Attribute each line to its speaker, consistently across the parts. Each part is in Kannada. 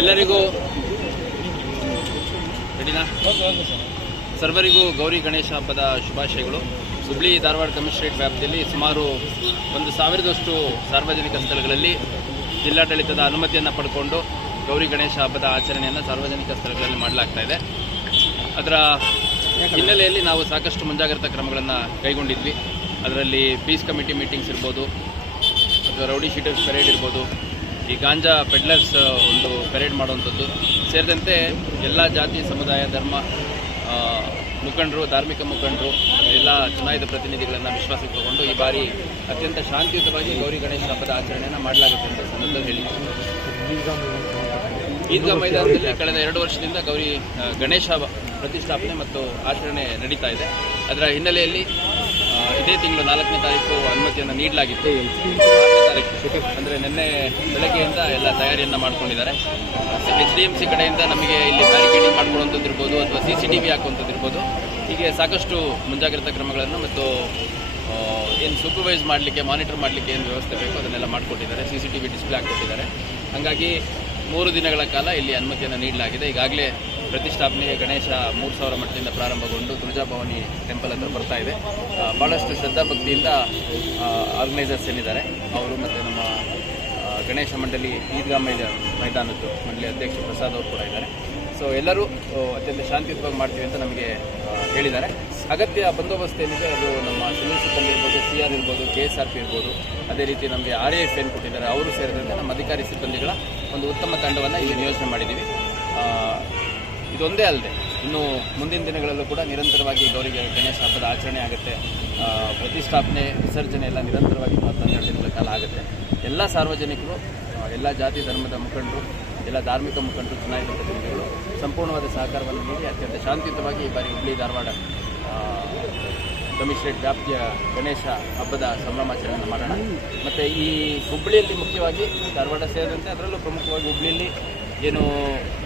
Speaker 1: ಎಲ್ಲರಿಗೂ ಸರ್ವರಿಗೂ ಗೌರಿ ಗಣೇಶ ಹಬ್ಬದ ಶುಭಾಶಯಗಳು. ಹುಬ್ಳಿ ಧಾರವಾಡ ಕಮಿಷನರೇಟ್ ವ್ಯಾಪ್ತಿಯಲ್ಲಿ ಸುಮಾರು ಒಂದು ಸಾವಿರದಷ್ಟು ಸಾರ್ವಜನಿಕ ಸ್ಥಳಗಳಲ್ಲಿ ಜಿಲ್ಲಾಡಳಿತದ ಅನುಮತಿಯನ್ನು ಪಡ್ಕೊಂಡು ಗೌರಿ ಗಣೇಶ ಹಬ್ಬದ ಆಚರಣೆಯನ್ನು ಸಾರ್ವಜನಿಕ ಸ್ಥಳಗಳಲ್ಲಿ ಮಾಡಲಾಗ್ತಾ ಇದೆ. ಅದರ ಹಿನ್ನೆಲೆಯಲ್ಲಿ ನಾವು ಸಾಕಷ್ಟು ಮುಂಜಾಗ್ರತಾ ಕ್ರಮಗಳನ್ನು ಕೈಗೊಂಡಿದ್ವಿ. ಅದರಲ್ಲಿ ಪೀಸ್ ಕಮಿಟಿ ಮೀಟಿಂಗ್ಸ್ ಇರ್ಬೋದು ಅಥವಾ ರೌಡಿ ಶೀಟರ್ಸ್ ಪೆರೇಡ್ ಇರ್ಬೋದು ಈ ಗಾಂಜಾ ಪೆಡ್ಲರ್ಸ್ ಒಂದು ಪೆರೇಡ್ ಮಾಡುವಂಥದ್ದು. ಸೇರಿದಂತೆ ಎಲ್ಲ ಜಾತಿ, ಸಮುದಾಯ, ಧರ್ಮ ಮುಖಂಡರು, ಧಾರ್ಮಿಕ ಮುಖಂಡರು, ಎಲ್ಲ ಚುನಾಯಿತ ಪ್ರತಿನಿಧಿಗಳನ್ನು ವಿಶ್ವಾಸಕ್ಕೆ ತಗೊಂಡು ಈ ಬಾರಿ ಅತ್ಯಂತ ಶಾಂತಿಯುತವಾಗಿ ಗೌರಿ ಗಣೇಶ ಹಬ್ಬದ ಆಚರಣೆಯನ್ನು ಮಾಡಲಾಗುತ್ತೆ ಅಂತ ಸಂದರ್ಭದಲ್ಲಿ ಹೇಳಿದ್ದಾರೆ ಈದ್ಗಾ ಮೈದಾನದಲ್ಲಿ ಕಳೆದ ಎರಡು ವರ್ಷದಿಂದ ಗೌರಿ ಗಣೇಶ ಪ್ರತಿಷ್ಠಾಪನೆ ಮತ್ತು ಆಚರಣೆ ನಡೀತಾ ಇದೆ. ಅದರ ಹಿನ್ನೆಲೆಯಲ್ಲಿ ಇದೇ ತಿಂಗಳು ನಾಲ್ಕನೇ ತಾರೀಕು ಅನುಮತಿಯನ್ನು ನೀಡಲಾಗಿತ್ತು. ಆರನೇ ತಾರೀಕು ಅಂದರೆ ನಿನ್ನೆ ಬೆಳಗ್ಗೆಯಿಂದ ಎಲ್ಲ ತಯಾರಿಯನ್ನು ಮಾಡ್ಕೊಂಡಿದ್ದಾರೆ. ಎಚ್ ಡಿ ಎಂ ಸಿ ಕಡೆಯಿಂದ ನಮಗೆ ಇಲ್ಲಿ ಬ್ಯಾರಿಕೇಡಿಂಗ್ ಮಾಡ್ಕೊಳ್ಳುವಂಥದ್ದು ಇರ್ಬೋದು ಅಥವಾ ಸಿ ಸಿ ಟಿ ವಿ ಹಾಕುವಂಥದ್ದು ಇರ್ಬೋದು ಹೀಗೆ ಸಾಕಷ್ಟು ಮುಂಜಾಗ್ರತಾ ಕ್ರಮಗಳನ್ನು ಮತ್ತು ಏನು ಸೂಪರ್ವೈಸ್ ಮಾಡಲಿಕ್ಕೆ ಮಾನಿಟರ್ ಮಾಡಲಿಕ್ಕೆ ಏನು ವ್ಯವಸ್ಥೆ ಬೇಕು ಅದನ್ನೆಲ್ಲ ಮಾಡಿಕೊಟ್ಟಿದ್ದಾರೆ. C C T V display ಹಾಕ್ಕೊಟ್ಟಿದ್ದಾರೆ. ಹಾಗಾಗಿ ಮೂರು ದಿನಗಳ ಕಾಲ ಇಲ್ಲಿ ಅನುಮತಿಯನ್ನು ನೀಡಲಾಗಿದೆ. ಈಗಾಗಲೇ ಪ್ರತಿಷ್ಠಾಪನೆಗೆ ಗಣೇಶ ಮೂರು ಸಾವಿರ ಮಟ್ಟದಿಂದ ಪ್ರಾರಂಭಗೊಂಡು ತುಳಜಾಭವಾನಿ ಟೆಂಪಲ್ ಹತ್ರ ಬರ್ತಾ ಇದೆ. ಭಾಳಷ್ಟು ಶ್ರದ್ಧಾಭಕ್ತಿಯಿಂದ ಆರ್ಗನೈಸರ್ಸ್ ಏನಿದ್ದಾರೆ, ಅವರು ಮತ್ತು ನಮ್ಮ ಗಣೇಶ ಮಂಡಳಿ ಈದ್ಗಾ ಮೈದ, ಮೈದಾನದ್ದು ಮಂಡಳಿ ಅಧ್ಯಕ್ಷ ಪ್ರಸಾದ್ ಅವರು ಕೂಡ ಇದ್ದಾರೆ. ಸೊ ಎಲ್ಲರೂ ಅತ್ಯಂತ ಶಾಂತಿಯುತವಾಗಿ ಮಾಡ್ತೀವಿ ಅಂತ ನಮಗೆ ಹೇಳಿದ್ದಾರೆ. ಅಗತ್ಯ ಬಂದೋಬಸ್ತ್ ಏನಿದೆ, ಅದು ನಮ್ಮ ಸಿವಿಲ್ ಸಿಬ್ಬಂದಿ ಇರ್ಬೋದು, ಸಿ ಆರ್ ಇರ್ಬೋದು, ಕೆ ಎಸ್ ಆರ್ ಪಿ ಇರ್ಬೋದು, ಅದೇ ರೀತಿ ನಮಗೆ ಆರ್ ಎಸ್ ಏನು ಕೊಟ್ಟಿದ್ದಾರೆ, ಅವರು ಸೇರಿದಂತೆ ನಮ್ಮ ಅಧಿಕಾರಿ ಸಿಬ್ಬಂದಿಗಳ ಒಂದು ಉತ್ತಮ ತಂಡವನ್ನು ಇಲ್ಲಿ ನಿಯೋಜನೆ ಮಾಡಿದ್ದೀವಿ. ಇದೊಂದೇ ಅಲ್ಲದೆ, ಇನ್ನು ಮುಂದಿನ ದಿನಗಳಲ್ಲೂ ಕೂಡ ನಿರಂತರವಾಗಿ ಗೌರಿಗೆ ಗಣೇಶ ಹಬ್ಬದ ಆಚರಣೆ ಆಗುತ್ತೆ. ಪ್ರತಿಷ್ಠಾಪನೆ, ವಿಸರ್ಜನೆ ಎಲ್ಲ ನಿರಂತರವಾಗಿ ಹನ್ನೆರಡು ದಿನಗಳ ಕಾಲ ಆಗುತ್ತೆ. ಎಲ್ಲ ಸಾರ್ವಜನಿಕರು ಎಲ್ಲ ಜಾತಿ, ಧರ್ಮದ ಮುಖಂಡರು, ಎಲ್ಲ ಧಾರ್ಮಿಕ ಮುಖಂಡರು, ಚುನಾಯಿತ ಪ್ರತಿನಿಧಿಗಳು ಸಂಪೂರ್ಣವಾದ ಸಹಕಾರವನ್ನು ನೀಡಿ ಅತ್ಯಂತ ಶಾಂತಿಯುತವಾಗಿ ಈ ಬಾರಿ ಹುಬ್ಬಳ್ಳಿ ಧಾರವಾಡ ಕಮಿಷನರೇಟ್ ವ್ಯಾಪ್ತಿಯ ಗಣೇಶ ಹಬ್ಬದ ಸಂಭ್ರಮಾಚರಣೆಯನ್ನು ಮಾಡೋಣ. ಮತ್ತು ಈ ಹುಬ್ಬಳ್ಳಿಯಲ್ಲಿ ಮುಖ್ಯವಾಗಿ ಧಾರವಾಡ ಸೇರಿದಂತೆ ಅದರಲ್ಲೂ ಪ್ರಮುಖವಾಗಿ ಹುಬ್ಬಳ್ಳಿಯಲ್ಲಿ ಏನು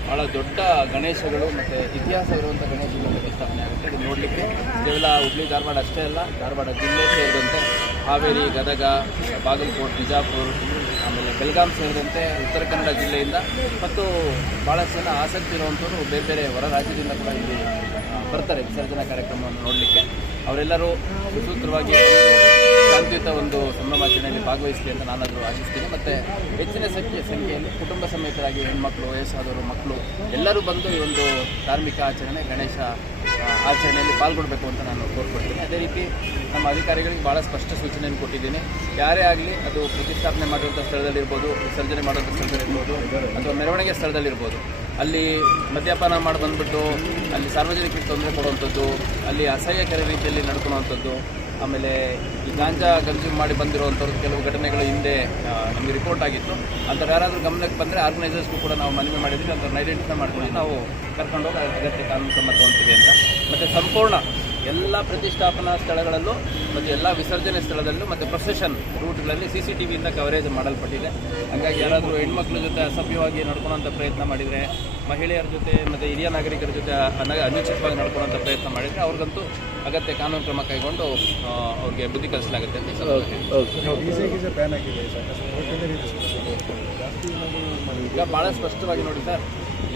Speaker 1: ಭಾಳ ದೊಡ್ಡ ಗಣೇಶಗಳು ಮತ್ತು ಇತಿಹಾಸ ಇರುವಂಥ ಗಣೇಶಗಳು ಪ್ರತಿಷ್ಠಾಪನೆ ಆಗುತ್ತೆ. ಇದು ನೋಡಲಿಕ್ಕೆ ಕೇವಲ ಹುಬ್ಳಿ ಧಾರವಾಡ ಅಷ್ಟೇ ಅಲ್ಲ, ಧಾರವಾಡ ಜಿಲ್ಲೆ ಸೇರಿದಂತೆ ಹಾವೇರಿ, ಗದಗ, ಬಾಗಲಕೋಟೆ, ಬಿಜಾಪುರ್, ಆಮೇಲೆ ಬೆಳಗಾಂ ಸೇರಿದಂತೆ ಉತ್ತರ ಕನ್ನಡ ಜಿಲ್ಲೆಯಿಂದ ಮತ್ತು ಭಾಳಷ್ಟು ಜನ ಆಸಕ್ತಿ ಇರುವಂಥವ್ರು ಬೇರೆ ಬೇರೆ ಹೊರ ರಾಜ್ಯದಿಂದ ಕೂಡ ಇಲ್ಲಿ ಬರ್ತಾರೆ ವಿಸರ್ಜನಾ ಕಾರ್ಯಕ್ರಮವನ್ನು ನೋಡಲಿಕ್ಕೆ. ಅವರೆಲ್ಲರೂ ಸುಸೂತ್ರವಾಗಿ ಒಂದು ಶಾಂತಿಯುತ ಒಂದು ಸಂಭ್ರಮಾಚರಣೆಯಲ್ಲಿ ಭಾಗವಹಿಸಲಿ ಅಂತ ನಾನಾದರೂ ಆಶಿಸ್ತೀನಿ. ಮತ್ತು ಹೆಚ್ಚಿನ ಸಂಖ್ಯೆ ಸಂಖ್ಯೆಯಲ್ಲಿ ಕುಟುಂಬ ಸಮೇತರಾಗಿ ಹೆಣ್ಮಕ್ಳು, ವಯಸ್ಸಾದವರು, ಮಕ್ಕಳು ಎಲ್ಲರೂ ಬಂದು ಈ ಒಂದು ಧಾರ್ಮಿಕ ಆಚರಣೆ, ಗಣೇಶ ಆಚರಣೆಯಲ್ಲಿ ಪಾಲ್ಗೊಳ್ಬೇಕು ಅಂತ ನಾನು ಕೋರ್ಕೊಳ್ತೀನಿ. ಅದೇ ರೀತಿ ನಮ್ಮ ಅಧಿಕಾರಿಗಳಿಗೆ ಭಾಳ ಸ್ಪಷ್ಟ ಸೂಚನೆಯನ್ನು ಕೊಟ್ಟಿದ್ದೀನಿ. ಯಾರೇ ಆಗಲಿ ಅದು ಪ್ರತಿಷ್ಠಾಪನೆ ಮಾಡುವಂಥ ಸ್ಥಳದಲ್ಲಿರ್ಬೋದು, ವಿಸರ್ಜನೆ ಮಾಡುವಂಥ ಸ್ಥಳದಲ್ಲಿರ್ಬೋದು, ಅಥವಾ ಮೆರವಣಿಗೆ ಸ್ಥಳದಲ್ಲಿರ್ಬೋದು. ಅಲ್ಲಿ ಮದ್ಯಪಾನ ಮಾಡಿ ಬಂದ್ಬಿಟ್ಟು ಅಲ್ಲಿ ಸಾರ್ವಜನಿಕರಿಗೆ ತೊಂದರೆ ಕೊಡುವಂಥದ್ದು, ಅಲ್ಲಿ ಅಸಹ್ಯಕರ ರೀತಿಯಲ್ಲಿ ನಡ್ಕೊಳ್ಳುವಂಥದ್ದು ಆಮೇಲೆ ಈ ಗಾಂಜಾ ಕನ್ಸ್ಯೂಮ್ ಮಾಡಿ ಬಂದಿರುವಂಥವ್ರದ್ದು ಕೆಲವು ಘಟನೆಗಳು ಹಿಂದೆ ನಮಗೆ ರಿಪೋರ್ಟ್ ಆಗಿತ್ತು. ಅಂಥವ್ರು ಯಾರಾದರೂ ಗಮನಕ್ಕೆ ಬಂದರೆ ಆರ್ಗನೈಸರ್ಸ್ಗೂ ಕೂಡ ನಾವು ಮನವಿ ಮಾಡಿದ್ವಿ ಅಂತ ಐಡೆಂಟಿಫೈ ಮಾಡ್ಕೊಂಡು ನಾವು ಕರ್ಕೊಂಡು ಹೋಗಿ ಅಗತ್ಯ ಕಾನೂನು ಕ್ರಮ ತಗೊತೀವಿ ಅಂತ. ಮತ್ತು ಸಂಪೂರ್ಣ ಎಲ್ಲ ಪ್ರತಿಷ್ಠಾಪನಾ ಸ್ಥಳಗಳಲ್ಲೂ ಮತ್ತು ಎಲ್ಲ ವಿಸರ್ಜನೆ ಸ್ಥಳದಲ್ಲೂ ಮತ್ತು ಪ್ರೊಸೆಷನ್ ರೂಟ್ಗಳಲ್ಲಿ ಸಿ ಸಿ ಟಿ ವಿಯಿಂದ ಕವರೇಜ್ ಮಾಡಲ್ಪಟ್ಟಿದೆ. ಹಾಗಾಗಿ ಯಾರಾದರೂ ಹೆಣ್ಮಕ್ಳ ಜೊತೆ ಅಸಭ್ಯವಾಗಿ ನಡ್ಕೊಳ್ಳೋಂಥ ಪ್ರಯತ್ನ ಮಾಡಿದರೆ ಮಹಿಳೆಯರ ಜೊತೆ ಮತ್ತು ಹಿರಿಯ ನಾಗರಿಕರ ಜೊತೆ ಅನ ಅನುಚಿತವಾಗಿ ನಡ್ಕೊಳ್ಳೋಂಥ ಪ್ರಯತ್ನ ಮಾಡಿದರೆ ಅವ್ರಿಗಂತೂ ಅಗತ್ಯ ಕಾನೂನು ಕ್ರಮ ಕೈಗೊಂಡು ಅವ್ರಿಗೆ ಬುದ್ಧಿ ಕಲಿಸಲಾಗುತ್ತೆ ಅಂತ ಈಗ ಭಾಳ ಸ್ಪಷ್ಟವಾಗಿ ನೋಡಿ ಸರ್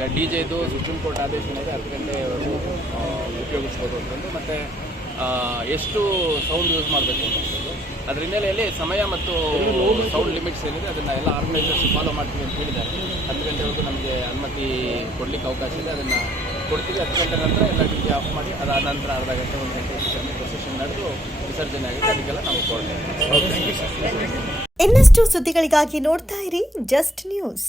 Speaker 1: ಈಗ ಡಿ ಜೆದು ಸುಪ್ರೀಂ ಕೋರ್ಟ್ ಆದೇಶ ಏನಿದೆ ಹತ್ತು ಗಂಟೆವರೆಗೂ ಉಪಯೋಗಿಸ್ಬೋದು ಅಂತಂದು ಮತ್ತು ಎಷ್ಟು ಸೌಂಡ್ ಯೂಸ್ ಮಾಡಬೇಕು ಅಂತಂದು ಅದ್ರ ಹಿನ್ನೆಲೆಯಲ್ಲಿ ಸಮಯ ಮತ್ತು ಸೌಂಡ್ ಲಿಮಿಟ್ಸ್ ಏನಿದೆ, ಅದನ್ನು ಎಲ್ಲ ಆರ್ಗನೈಸರ್ಸ್ ಫಾಲೋ ಮಾಡ್ತೀವಿ ಅಂತ ಹೇಳಿದ್ದಾರೆ. ಹತ್ತು ಗಂಟೆವರೆಗೂ ನಮಗೆ ಅನುಮತಿ ಕೊಡಲಿಕ್ಕೆ ಅವಕಾಶ ಇದೆ, ಅದನ್ನು ಕೊಡ್ತೀವಿ. ಹತ್ತು ಗಂಟೆ ನಂತರ ಎಲ್ಲ ಡಿ ಆಫ್ ಮಾಡಿ ಅದಾದ ನಂತರ ಅರ್ಧ ಗಂಟೆ, ಒಂದು ಗಂಟೆ ಪ್ರೊಸೆಷನ್ ನಡೆದು ವಿಸರ್ಜನೆ ಆಗುತ್ತೆ. ಅದಕ್ಕೆಲ್ಲ ನಾವು ಕೊಡ್ತೇವೆ
Speaker 2: ಇನ್ನಷ್ಟು ಸುದ್ದಿಗಳಿಗಾಗಿ ನೋಡ್ತಾ ಇರಿ ಜಸ್ಟ್ ನ್ಯೂಸ್